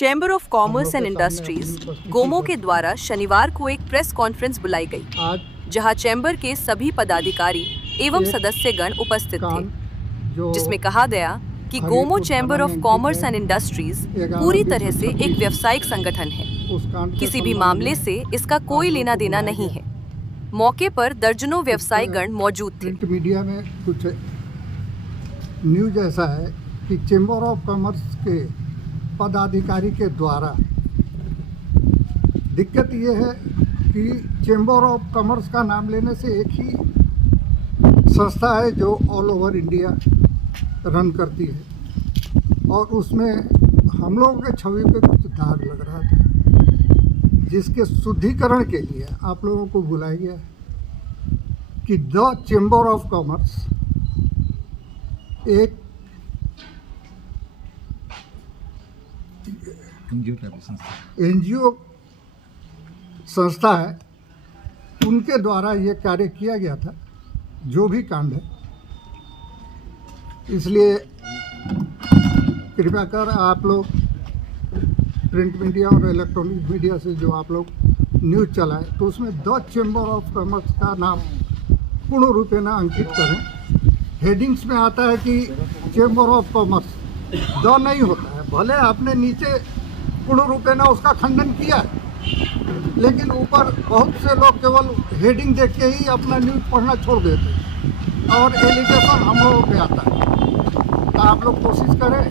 Chamber of commerce and industries Gomoh के द्वारा शनिवार को एक प्रेस कॉन्फ्रेंस बुलाई गई, जहां चैम्बर के सभी पदाधिकारी एवं सदस्यगण उपस्थित थे, जिसमें कहा गया कि Gomoh chamber of commerce and industries पूरी तरह से एक व्यावसायिक संगठन है। किसी भी मामले से इसका कोई लेना देना नहीं है। मौके पर दर्जनों व्यवसायी गण मौजूद थे। प्रिंट मीडिया में कुछ न्यूज ऐसा है कि चैम्बर ऑफ कॉमर्स के पदाधिकारी के द्वारा दिक्कत ये है कि चैम्बर ऑफ कॉमर्स का नाम लेने से एक ही संस्था है जो ऑल ओवर इंडिया रन करती है, और उसमें हम लोगों के छवि पे कुछ दाग लग रहा था, जिसके शुद्धिकरण के लिए आप लोगों को बुलाया गया कि द चैम्बर ऑफ कॉमर्स एक एनजीओ संस्था है, उनके द्वारा ये कार्य किया गया था जो भी कांड है। इसलिए कृपया कर आप लोग प्रिंट मीडिया और इलेक्ट्रॉनिक मीडिया से जो आप लोग न्यूज़ चलाएं तो उसमें द चैम्बर ऑफ कॉमर्स का नाम पूर्ण रूपेण अंकित करें। हेडिंग्स में आता है कि चैम्बर ऑफ कॉमर्स, द नहीं होता है। भले आपने नीचे पूर्ण रूपेण उसका खंडन किया, लेकिन ऊपर बहुत से लोग केवल हेडिंग देख के ही अपना न्यूज़ पढ़ना छोड़ देते हैं और एलिगेशन हम लोगों पे आता है। तो आप लोग कोशिश करें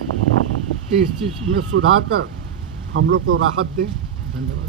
कि इस चीज़ में सुधार कर हम लोग को राहत दें। धन्यवाद।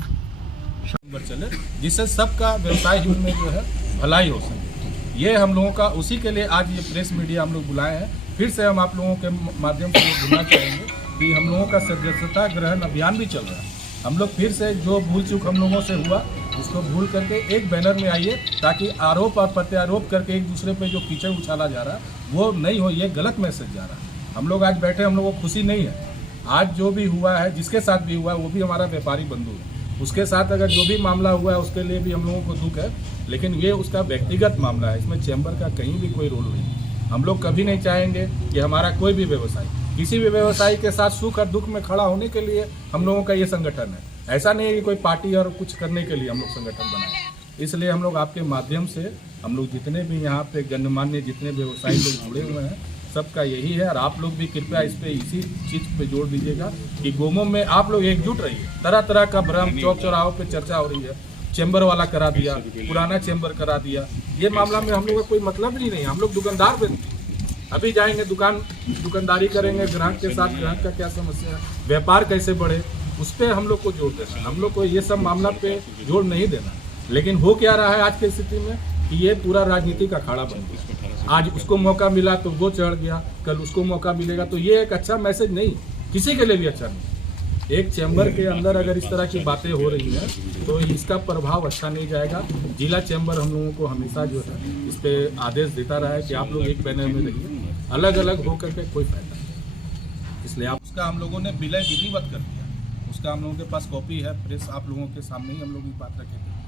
चले जिससे सबका व्यवसाय जीवन में जो है भलाई हो सके, ये हम लोगों का उसी के लिए आज ये प्रेस मीडिया हम लोग बुलाए हैं। फिर से हम आप लोगों के माध्यम से ये बोलना चाहेंगे कि हम लोगों का सदस्यता ग्रहण अभियान भी चल रहा है। हम लोग फिर से जो भूल चूक हम लोगों से हुआ उसको भूल करके एक बैनर में आइए, ताकि आरोप और प्रत्यारोप करके एक दूसरे पे जो कीचड़ उछाला जा रहा है वो नहीं हो। ये गलत मैसेज जा रहा है। हम लोग आज बैठे, हम लोगों को खुशी नहीं है। आज जो भी हुआ है, जिसके साथ भी हुआ है, वो भी हमारा व्यापारी बंधु है। उसके साथ अगर जो भी मामला हुआ है उसके लिए भी हम लोगों को दुख है, लेकिन ये उसका व्यक्तिगत मामला है। इसमें चैम्बर का कहीं भी कोई रोल नहीं। हम लोग कभी नहीं चाहेंगे कि हमारा कोई भी व्यवसाय किसी भी व्यवसायी के साथ सुख और दुख में खड़ा होने के लिए हम लोगों का ये संगठन है। ऐसा नहीं है कि कोई पार्टी और कुछ करने के लिए हम लोग संगठन बनाए। इसलिए हम लोग आपके माध्यम से हम लोग जितने भी यहाँ पे गणमान्य जितने व्यवसायी लोग जुड़े हुए हैं सबका यही है, और आप लोग भी कृपया इस पे इसी चीज़ पे जोड़ दीजिएगा कि गोमो में आप लोग एकजुट रहिए। तरह तरह का भ्रम चौक चौराहों पे चर्चा हो रही है, चैम्बर वाला करा दिया, पुराना चैम्बर करा दिया। ये मामला में हम लोग का कोई मतलब ही नहीं। हम लोग दुकानदार बनते, अभी जाएंगे दुकानदारी करेंगे, ग्राहक के साथ ग्राहक का क्या समस्या है, व्यापार कैसे बढ़े, उस पर हम लोग को जोर देना। हम लोग को ये सब मामला पे जोर नहीं देना। लेकिन हो क्या रहा है आज की स्थिति में कि ये पूरा राजनीति का अखाड़ा बन गया। आज उसको मौका मिला तो वो चढ़ गया, कल उसको मौका मिलेगा, तो ये एक अच्छा मैसेज नहीं, किसी के लिए भी अच्छा नहीं। एक चैम्बर के अंदर अगर इस तरह की बातें हो रही हैं तो इसका प्रभाव अच्छा नहीं जाएगा। जिला चैम्बर हम लोगों को हमेशा जो है इस पर आदेश देता रहा है कि आप लोग एक बैनर में रहिए, अलग अलग होकर के कोई फायदा नहीं। इसलिए आप उसका हम लोगों ने विलय विधिवत कर दिया। उसका हम लोगों के पास कॉपी है, प्रेस आप लोगों के सामने ही हम लोग ये बात रखे थे।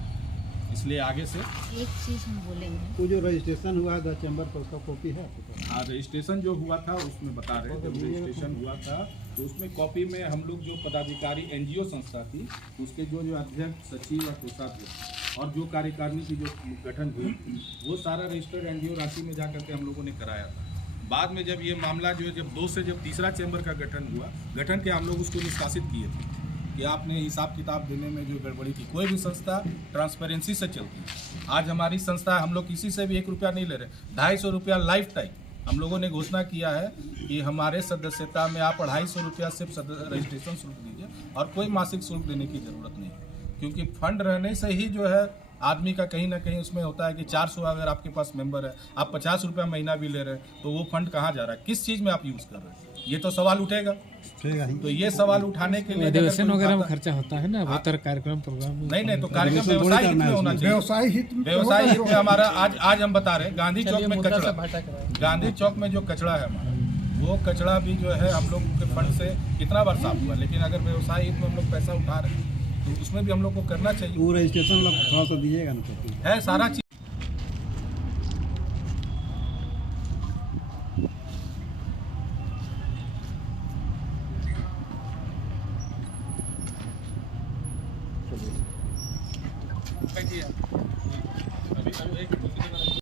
इसलिए आगे से एक चीज़ हम बोलेंगे, वो जो रजिस्ट्रेशन हुआ है चैम्बर पर, उसका कॉपी है? हाँ, रजिस्ट्रेशन जो हुआ था उसमें बता रहे, जब रजिस्ट्रेशन हुआ था तो उसमें कॉपी में हम लोग जो पदाधिकारी एनजीओ संस्था थी उसके जो अध्यक्ष, सचिव और कोषाध्यक्ष और जो कार्यकारिणी की जो गठन हुई वो सारा रजिस्टर्ड एनजीओ राशि में जा करके हम लोगों ने कराया था। बाद में जब ये मामला जो जब 2 से जब तीसरा चैम्बर का गठन हुआ, गठन के हम लोग उसको निष्कासित किए थे कि आपने हिसाब किताब देने में जो गड़बड़ी की। कोई भी संस्था ट्रांसपेरेंसी से चलती है। आज हमारी संस्था, हम लोग किसी से भी 1 रुपया नहीं ले रहे। 250 रुपया लाइफ टाइम हम लोगों ने घोषणा किया है कि हमारे सदस्यता में आप 250 रुपया सिर्फ रजिस्ट्रेशन शुल्क दीजिए और कोई मासिक शुल्क देने की ज़रूरत नहीं, क्योंकि फंड रहने से ही जो है आदमी का कहीं ना कहीं उसमें होता है कि 400 अगर आपके पास मेंबर है, आप 50 रुपया महीना भी ले रहे हैं, तो वो फंड कहाँ जा रहा है, किस चीज़ में आप यूज़ कर रहे हैं, ये तो सवाल उठेगा। तो ये सवाल उठाने के लिए अधिवेशन वगैरह में खर्चा होता है ना, बेहतर कार्यक्रम प्रोग्राम नहीं तो कार्यक्रम व्यवसाय हित में होना चाहिए। व्यवसाय हित में हमारा आज हम बता रहे हैं गांधी चौक में कचरा, गांधी चौक में जो कचरा है हमारा, वो कचरा भी जो है हम लोग के फंड से कितना बार साफ हुआ। लेकिन अगर व्यवसाय हित में हम लोग पैसा उठा रहे हैं तो उसमें भी हम लोग को करना चाहिए। वो रजिस्ट्रेशन थोड़ा सा दीजिएगा ना, है सारा चीज। कैसी है अभी एक